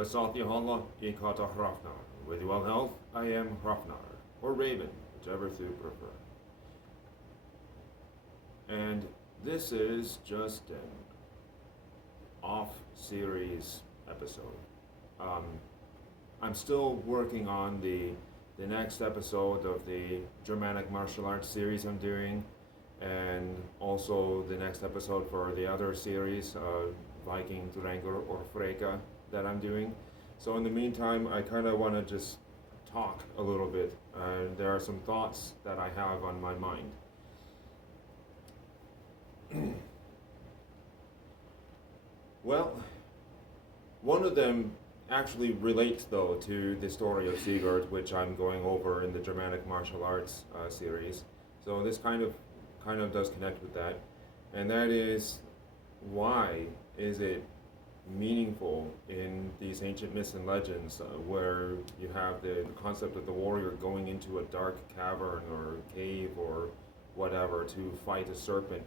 Wasatyahala Ikata Hrafnar. With well health, I am Hrafnar, or Raven, whichever you prefer. And this is just an off-series episode. I'm still working on the next episode of the Germanic martial arts series I'm doing, and also the next episode for the other series, Viking, Drangur, or Freka, that I'm doing. So in the meantime, I kind of want to just talk a little bit. There are some thoughts that I have on my mind. Well, one of them actually relates though to the story of Sigurd, which I'm going over in the Germanic martial arts series. So this kind of does connect with that, and that is, why is it meaningful in these ancient myths and legends where you have the concept of the warrior going into a dark cavern or cave or whatever to fight a serpent?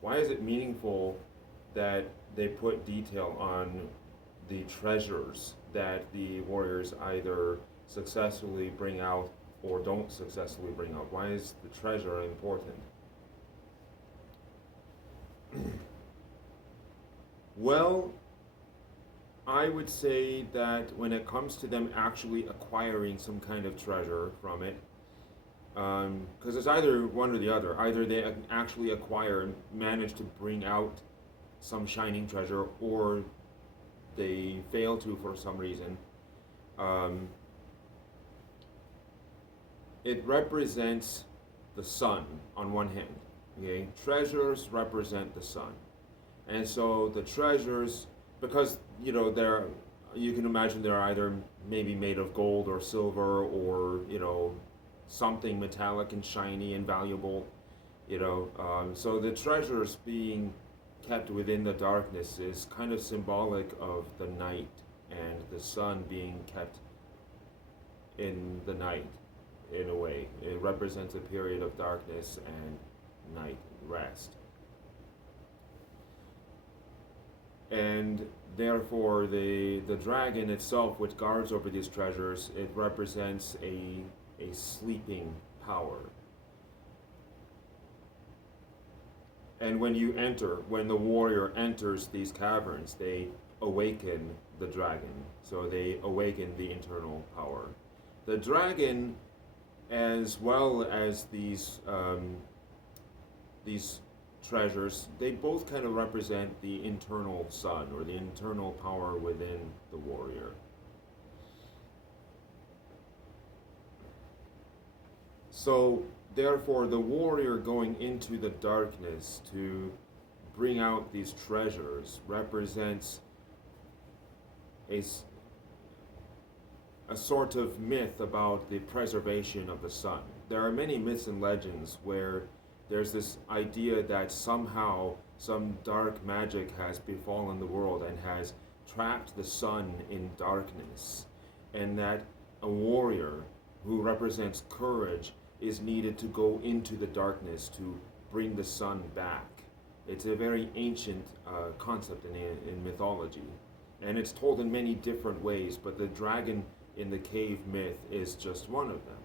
Why is it meaningful that they put detail on the treasures that the warriors either successfully bring out or don't successfully bring out? Why is the treasure important? Well, I would say that when it comes to them actually acquiring some kind of treasure from it, because it's either one or the other. Either they actually acquire and manage to bring out some shining treasure, or they fail to for some reason. It represents the sun on one hand. Okay, treasures represent the sun, and so the treasures, because you can imagine they're either maybe made of gold or silver or something metallic and shiny and valuable, so the treasures being kept within the darkness is kind of symbolic of the night, and the sun being kept in the night. In a way, it represents a period of darkness and night rest, and therefore the dragon itself, which guards over these treasures, it represents a sleeping power. And when the warrior enters these caverns, they awaken the dragon. So they awaken the internal power. The dragon, as well as these treasures, they both kind of represent the internal sun, or the internal power within the warrior. So therefore, the warrior going into the darkness to bring out these treasures represents a sort of myth about the preservation of the sun. There are many myths and legends where there's this idea that somehow some dark magic has befallen the world and has trapped the sun in darkness, and that a warrior who represents courage is needed to go into the darkness to bring the sun back. It's a very ancient concept in mythology, and it's told in many different ways, but the dragon in the cave myth is just one of them.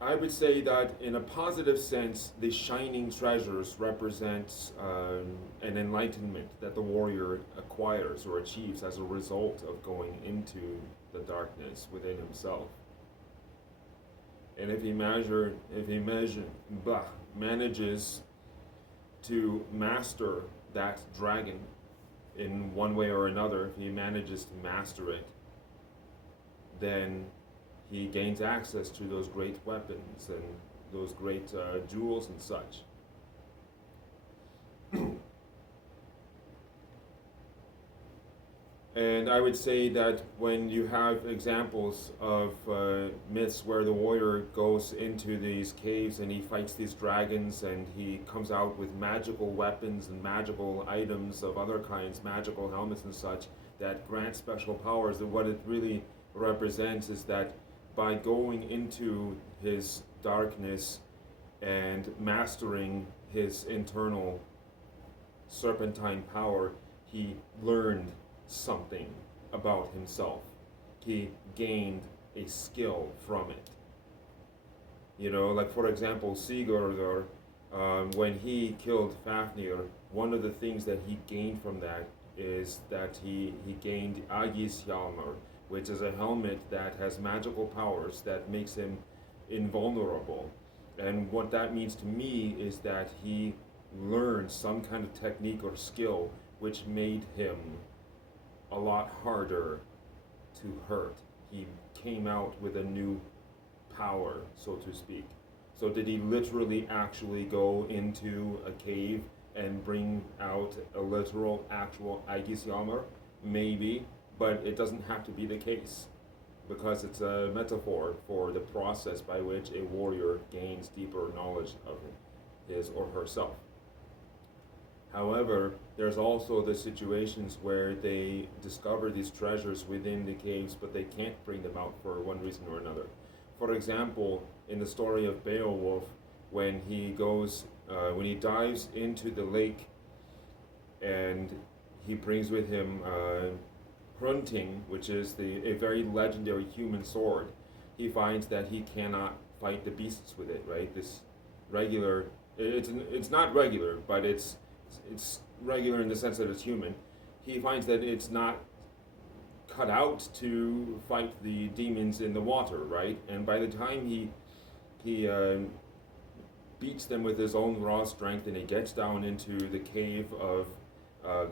I would say that in a positive sense, the shining treasures represents an enlightenment that the warrior acquires or achieves as a result of going into the darkness within himself. And if he manages to master that dragon in one way or another, if he manages to master it, then he gains access to those great weapons and those great jewels and such. And I would say that when you have examples of myths where the warrior goes into these caves and he fights these dragons and he comes out with magical weapons and magical items of other kinds, magical helmets and such, that grant special powers, that what it really represents is that by going into his darkness and mastering his internal serpentine power, he learned something about himself. He gained a skill from it. You know, like for example, Sigurd, when he killed Fafnir, one of the things that he gained from that is that he gained Agishjalmur, which is a helmet that has magical powers that makes him invulnerable. And what that means to me is that he learned some kind of technique or skill which made him a lot harder to hurt. He came out with a new power, so to speak. So did he literally actually go into a cave and bring out a literal, actual Aegis-Yammer? Maybe, but it doesn't have to be the case, because it's a metaphor for the process by which a warrior gains deeper knowledge of his or herself. However, there's also the situations where they discover these treasures within the caves, but they can't bring them out for one reason or another. For example, in the story of Beowulf, when he dives into the lake, and he brings with him Hrunting, which is a very legendary human sword, he finds that he cannot fight the beasts with it. Right? This regular, it's not regular, but it's regular in the sense that it's human. He finds that it's not cut out to fight the demons in the water, right? And by the time he beats them with his own raw strength, and he gets down into the cave of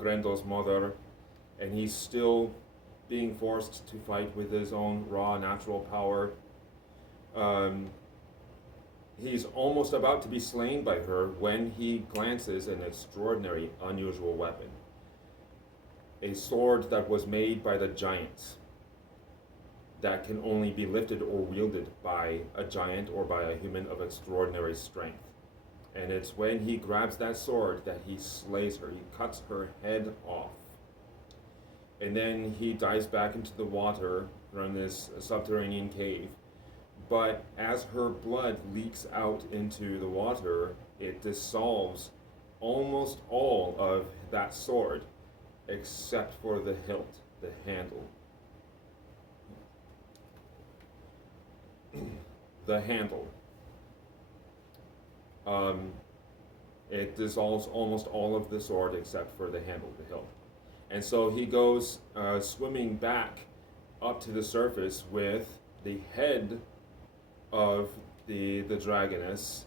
Grendel's mother, and he's still being forced to fight with his own raw natural power. He's almost about to be slain by her when he glances an extraordinary, unusual weapon. A sword that was made by the giants, that can only be lifted or wielded by a giant or by a human of extraordinary strength. And it's when he grabs that sword that he slays her. He cuts her head off. And then he dives back into the water from this subterranean cave. But as her blood leaks out into the water, it dissolves almost all of that sword, except for the hilt, the handle. The handle. It dissolves almost all of the sword except for the handle, the hilt. And so he goes swimming back up to the surface with the head of the dragoness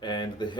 and the hilt